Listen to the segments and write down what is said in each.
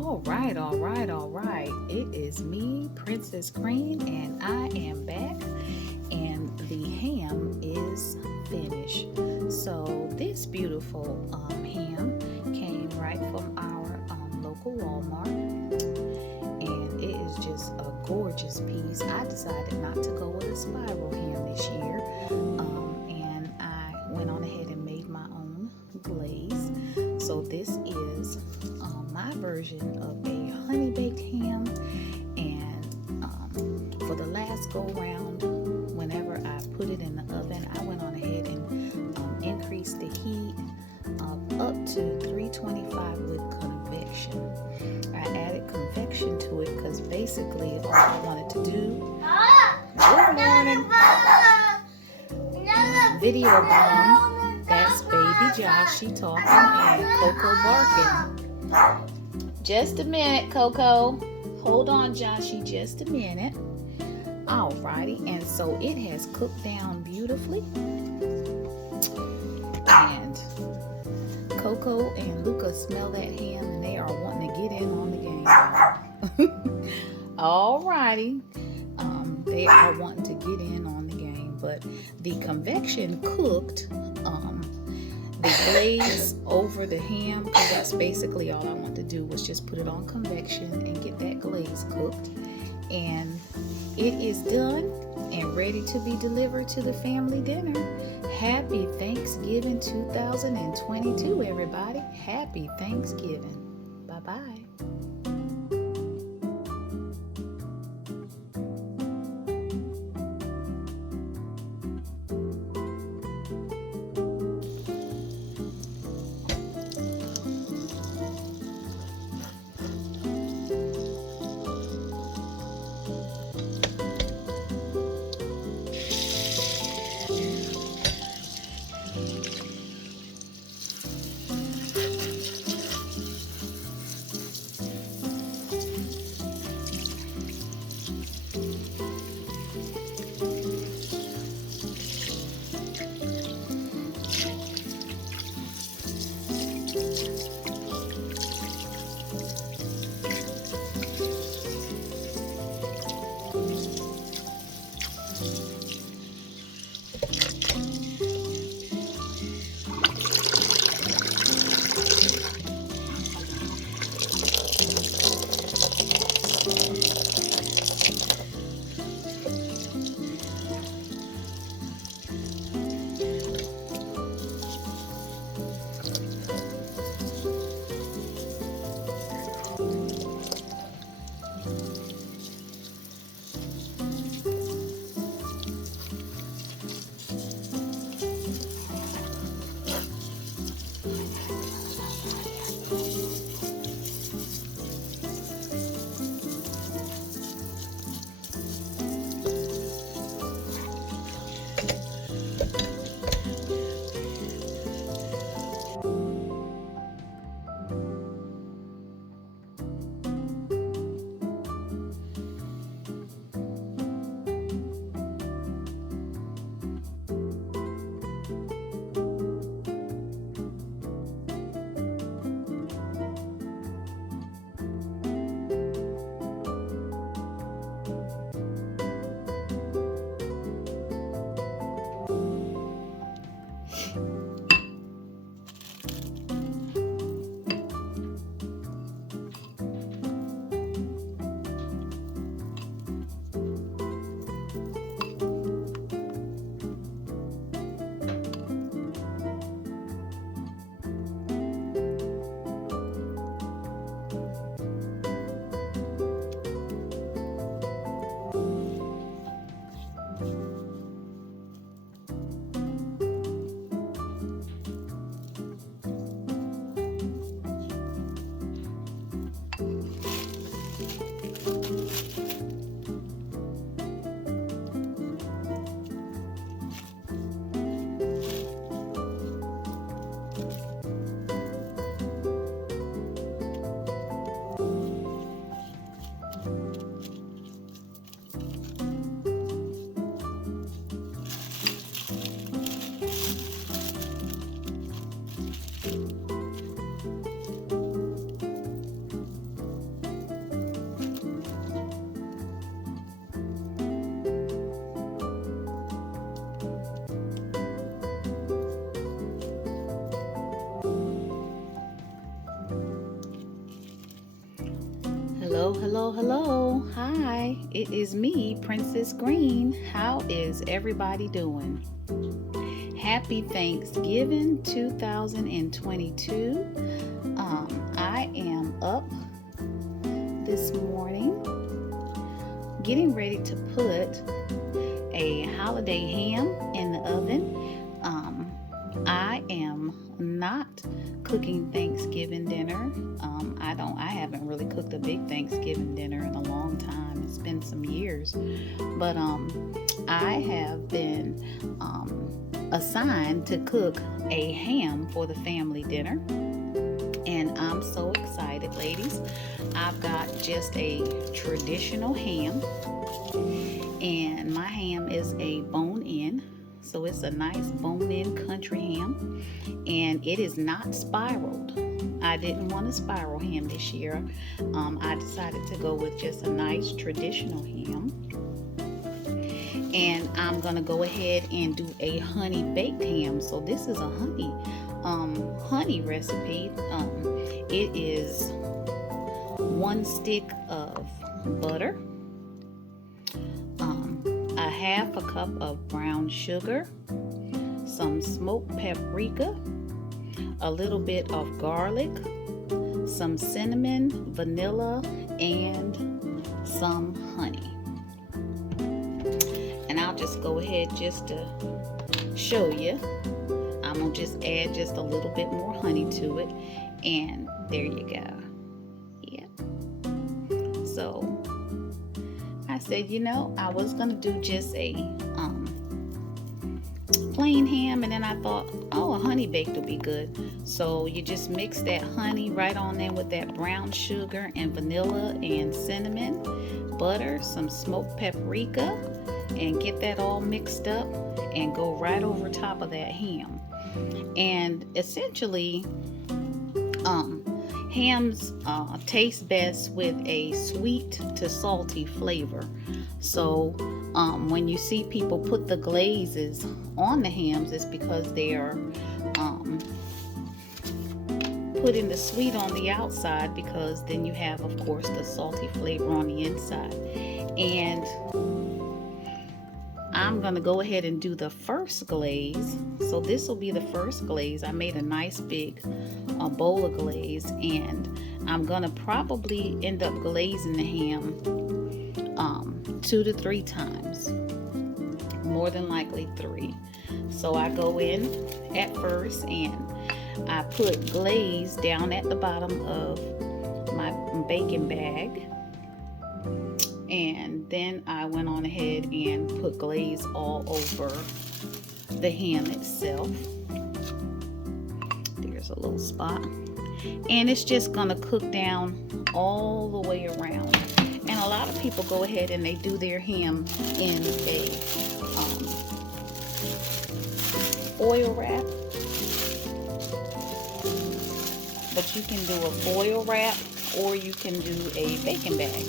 All right. It is me, Princess Cream, and I am back. And the ham is finished. So this beautiful ham came right from our local Walmart, and it is just a gorgeous piece. I decided not to go with a spiral ham this year, and I went on ahead and made my own glaze. So this is my version of a honey baked ham, and for the last go round, whenever I put it in the oven, I went on ahead and increased the heat up to 325 with convection. I added convection to it because basically all I wanted to do. Good morning. Video bomb. That's baby Josh, she talking, and Coco barking. Just a minute, Coco. Hold on, Joshy, just a minute. Alrighty, and so it has cooked down beautifully. And Coco and Luca smell that ham and they are wanting to get in on the game. Alrighty. They are wanting to get in on the game, but the convection cooked the glaze over the ham, because that's basically all I want to do, was just put it on convection and get that glaze cooked. And it is done and ready to be delivered to the family dinner. Happy Thanksgiving 2022, everybody. Happy Thanksgiving. Bye-bye. Hello, hello, hello. Hi, it is me, Princess Green. How is everybody doing? Happy Thanksgiving 2022. I am up this morning getting ready to put a holiday ham in the oven. I am not cooking Thanksgiving dinner. I haven't really cooked a big Thanksgiving dinner in a long time. It's been some years, but I have been assigned to cook a ham for the family dinner, and I'm so excited, ladies. I've got just a traditional ham, and my ham is a bone-in. So it's a nice bone-in country ham, and it is not spiraled. I didn't want a spiral ham this year. I decided to go with just a nice traditional ham. And I'm gonna go ahead and do a honey baked ham. So this is a honey recipe. It is 1 stick of butter, a half a cup of brown sugar, some smoked paprika, a little bit of garlic, some cinnamon, vanilla, and some honey. And I'll just go ahead just to show you. I'm gonna just add just a little bit more honey to it, and there you go. Yeah. So I said, I was gonna do just a plain ham, and then I thought, a honey baked will be good. So you just mix that honey right on there with that brown sugar and vanilla and cinnamon, butter, some smoked paprika, and get that all mixed up and go right over top of that ham. And essentially, hams taste best with a sweet to salty flavor. So when you see people put the glazes on the hams, it's because they are putting the sweet on the outside, because then you have, of course, the salty flavor on the inside. And I'm gonna go ahead and do the first glaze. So this will be the first glaze. I made a nice big bowl of glaze, and I'm gonna probably end up glazing the ham 2 to 3 times, more than likely 3. So I go in at first and I put glaze down at the bottom of my baking bag, and then I went on ahead and put glaze all over the ham itself. There's a little spot, and it's just gonna cook down all the way around. And a lot of people go ahead and they do their ham in a foil wrap, but you can do a foil wrap or you can do a baking bag.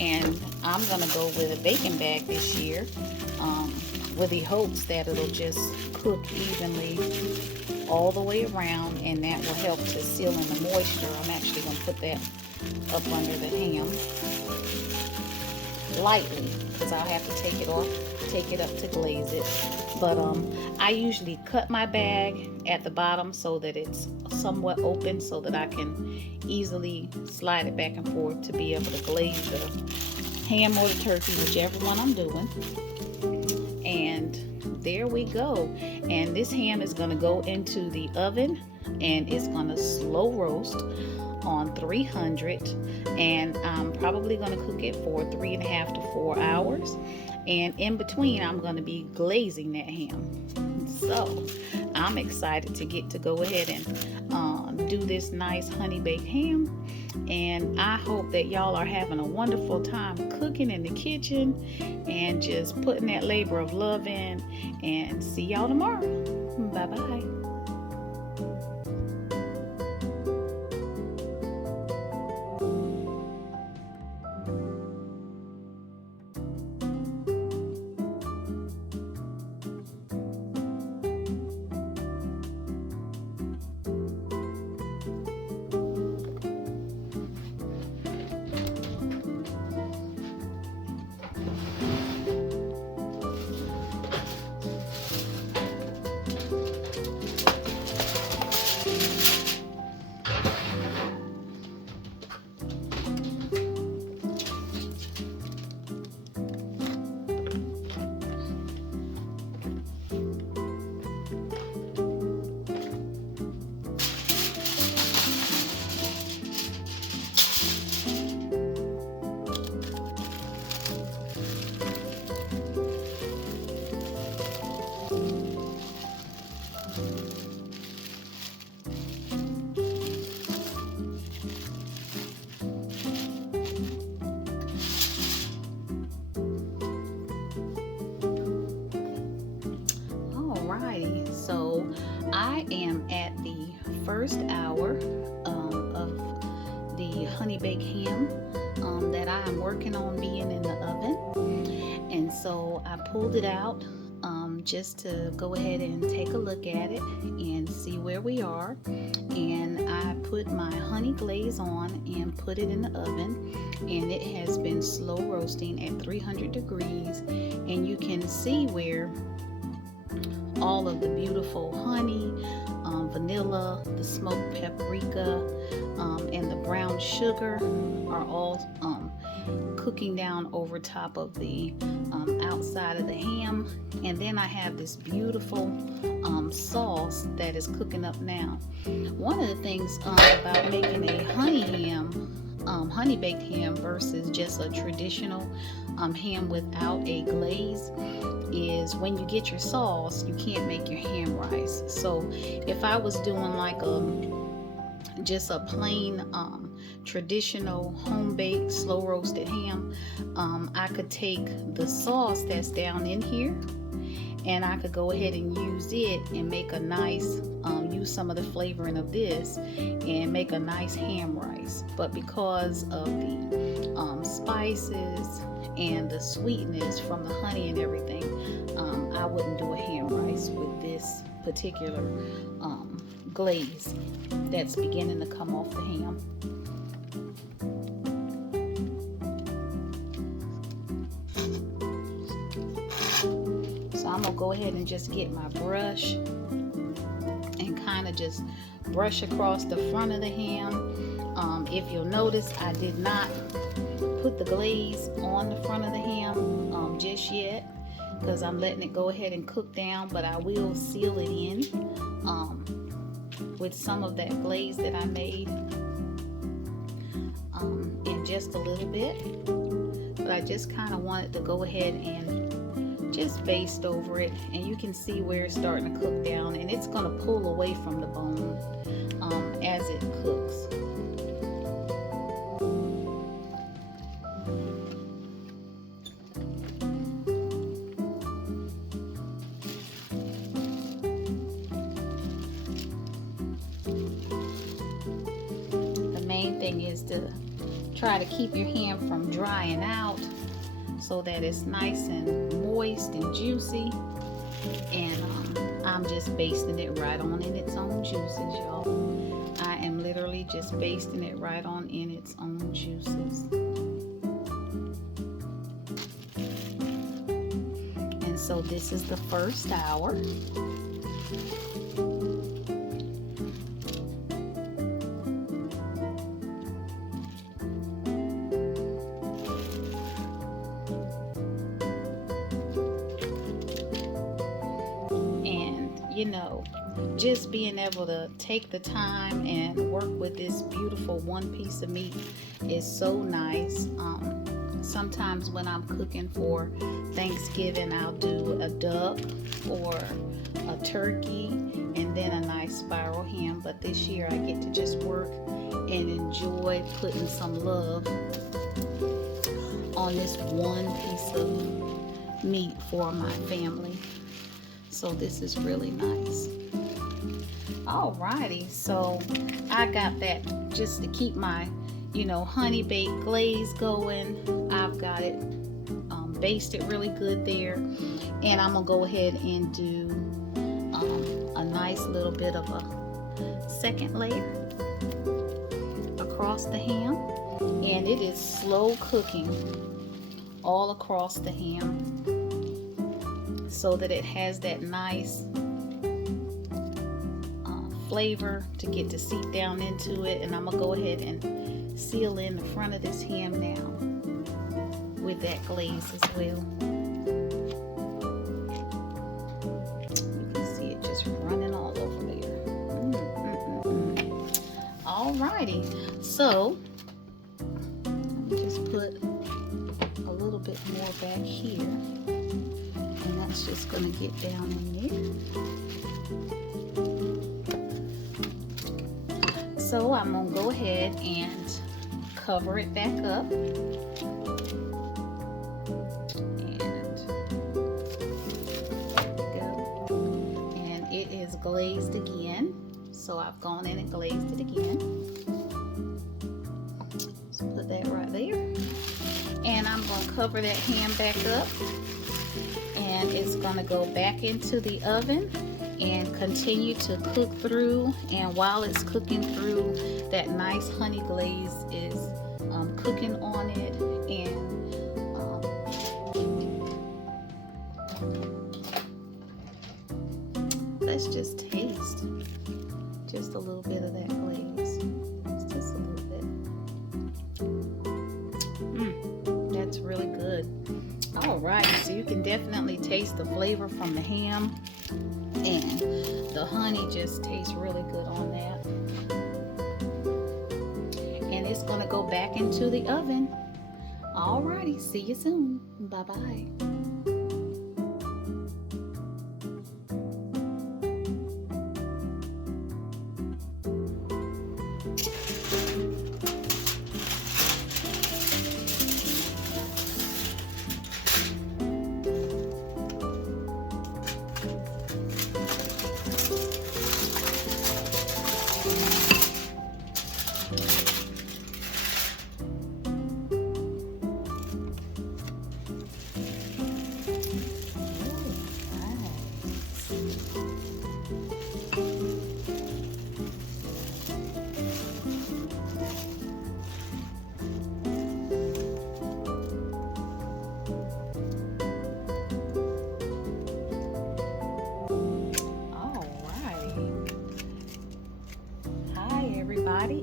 And I'm gonna go with a baking bag this year, with the hopes that it'll just cook evenly all the way around, and that will help to seal in the moisture. I'm actually gonna put that up under the ham lightly, because I'll have to take it off, take it up to glaze it. But I usually cut my bag at the bottom so that it's somewhat open, so that I can easily slide it back and forth to be able to glaze the ham or the turkey, whichever one I'm doing. And there we go. And this ham is going to go into the oven, and it's going to slow roast on 300, and I'm probably going to cook it for 3.5 to 4 hours. And in between, I'm going to be glazing that ham. So I'm excited to get to go ahead and do this nice honey baked ham. And I hope that y'all are having a wonderful time cooking in the kitchen and just putting that labor of love in. And see y'all tomorrow. Bye bye. I am at the first hour of the honey baked ham that I am working on being in the oven. And so I pulled it out just to go ahead and take a look at it and see where we are. And I put my honey glaze on and put it in the oven, and it has been slow roasting at 300 degrees, and you can see where all of the beautiful honey, vanilla, the smoked paprika, and the brown sugar are all cooking down over top of the outside of the ham. And then I have this beautiful sauce that is cooking up now. One of the things about making a honey baked ham versus just a traditional ham without a glaze is when you get your sauce, you can't make your ham rise. So if I was doing like just a plain traditional home baked slow roasted ham, I could take the sauce that's down in here and I could go ahead and use it and make a nice use some of the flavoring of this and make a nice ham rice. But because of the spices and the sweetness from the honey and everything, I wouldn't do a ham rice with this particular glaze that's beginning to come off the ham. So I'm gonna go ahead and just get my brush and kind of just brush across the front of the ham. If you'll notice, I did not put the glaze on the front of the ham just yet, because I'm letting it go ahead and cook down, but I will seal it in with some of that glaze that I made in just a little bit. But I just kind of wanted to go ahead and just baste over it, and you can see where it's starting to cook down, and it's going to pull away from the bone as it cooks. Main thing is to try to keep your ham from drying out so that it's nice and moist and juicy. And I'm just basting it right on in its own juices, y'all. I am literally just basting it right on in its own juices. And so this is the first hour. You know, just being able to take the time and work with this beautiful one piece of meat is so nice. Sometimes when I'm cooking for Thanksgiving, I'll do a duck or a turkey and then a nice spiral ham. But this year I get to just work and enjoy putting some love on this one piece of meat for my family. So this is really nice. Alrighty, so I got that just to keep my, honey baked glaze going. I've got it basted really good there, and I'm gonna go ahead and do a nice little bit of a second layer across the ham, and it is slow cooking all across the ham, so that it has that nice flavor to get to seep down into it. And I'm gonna go ahead and seal in the front of this ham now with that glaze as well. You can see it just running all over there. Alrighty, so let me just put a little bit more back here. And that's just going to get down in there. So I'm going to go ahead and cover it back up. And there we go. And it is glazed again. So I've gone in and glazed it again. So put that right there. And I'm going to cover that ham back up. And it's going to go back into the oven and continue to cook through. And while it's cooking through, that nice honey glaze is cooking on it. And let's just taste just a little bit of that glaze. Just a little bit. That's really good. All right, so you can definitely taste the flavor from the ham, and the honey just tastes really good on that. And it's gonna go back into the oven. All righty, see you soon. Bye-bye.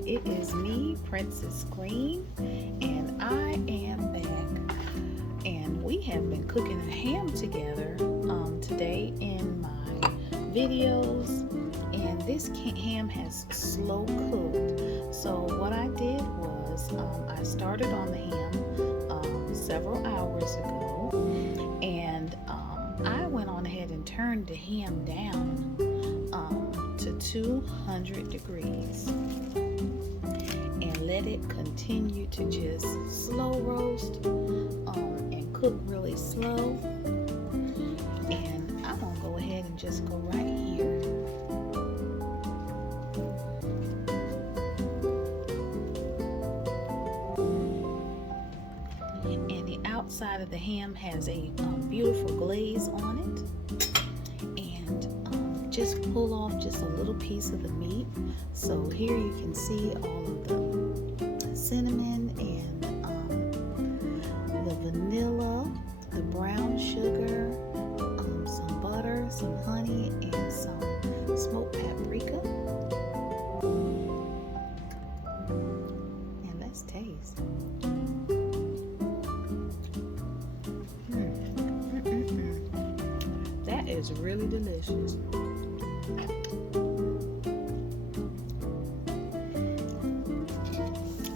It is me, Princess Green, and I am back. And we have been cooking a ham together today in my videos, and this ham has slow cooked. So what I did was I started on the ham several hours ago, and I went on ahead and turned the ham down to 200 degrees. And let it continue to just slow roast and cook really slow. And I'm gonna go ahead and just go right here. And the outside of the ham has a beautiful glaze on it. And just pull off just a little piece of the meat. So here you can see all of the cinnamon and the vanilla, the brown sugar, some butter, some honey, and some smoked paprika. And let's taste. That is really delicious.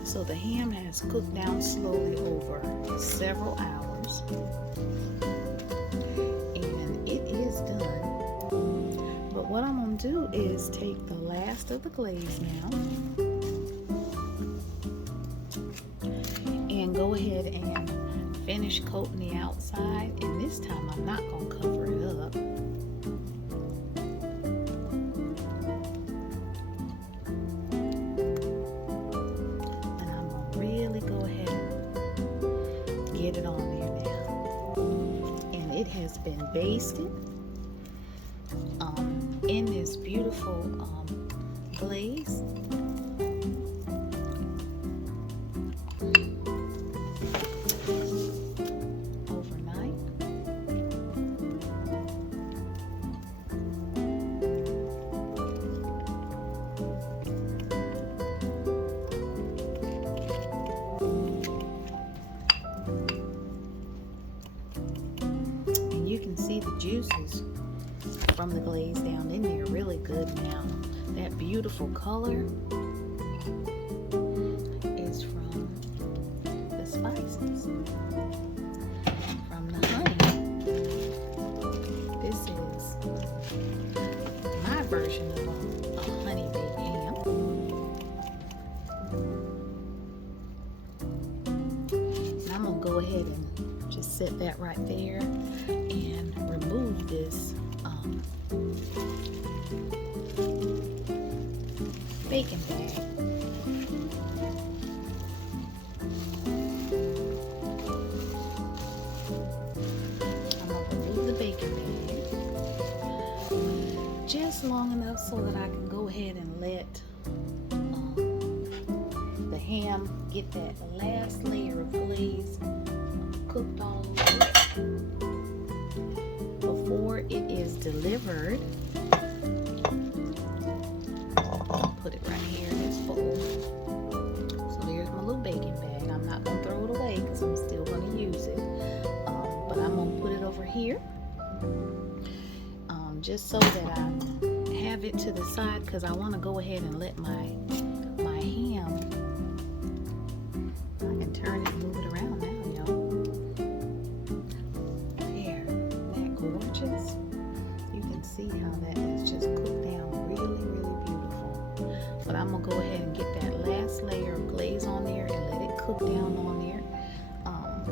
So the ham has cooked down slowly over several hours, and it is done. But what I'm going to do is take the last of the glaze now and go ahead and finish coating the outside. And this time I'm not going to cover it up. Get it on there now, and it has been basted in this beautiful glaze. Overnight. You can see the juices from the glaze down in there really good now. That beautiful color is from the spices, from the honey. This is my version of a honey baked ham. And I'm going to go ahead and just set that right there and remove this baking bag. I'm going to remove the baking bag just long enough so that I can go ahead and let the ham get that last layer of glaze cooked all over it before it is delivered. Put it right here in this bowl. So there's my little baking bag. I'm not going to throw it away because I'm still going to use it. But I'm going to put it over here just so that I have it to the side, because I want to go ahead and let my ham, I can turn it and move it around now, y'all. There, that gorgeous. You can see how that is just cooked down really, really beautiful. But I'm gonna go ahead and get that last layer of glaze on there and let it cook down on there,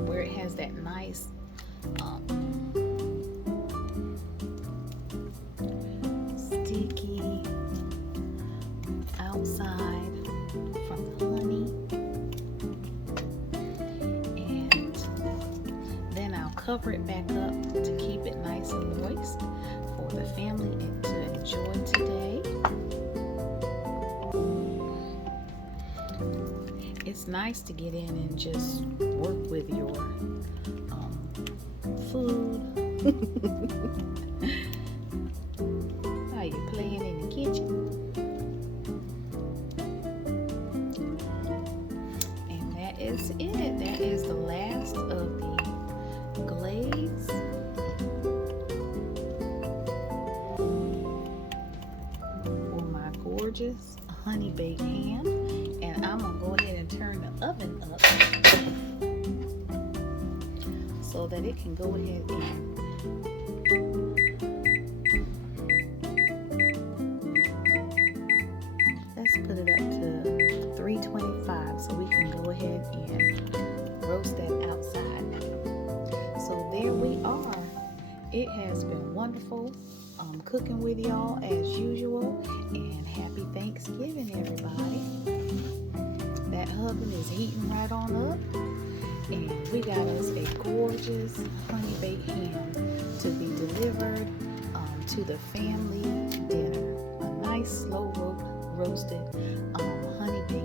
where it has that nice sticky outside from the honey. And then I'll cover it back up to keep it nice and moist for the family to enjoy today. It's nice to get in and just work with your food. Are you playing in the kitchen? And that is it. That is the last of the glaze. For my gorgeous honey baked ham. And I'm gonna go ahead and turn the oven up so that it can go ahead and let's put it up to 325 so we can go ahead and roast that outside. So there we are. It has been wonderful cooking with y'all as usual, and happy Thanksgiving, everybody. That oven is heating right on up, and we got us a gorgeous honey baked ham to be delivered to the family dinner. A nice slow roasted honey baked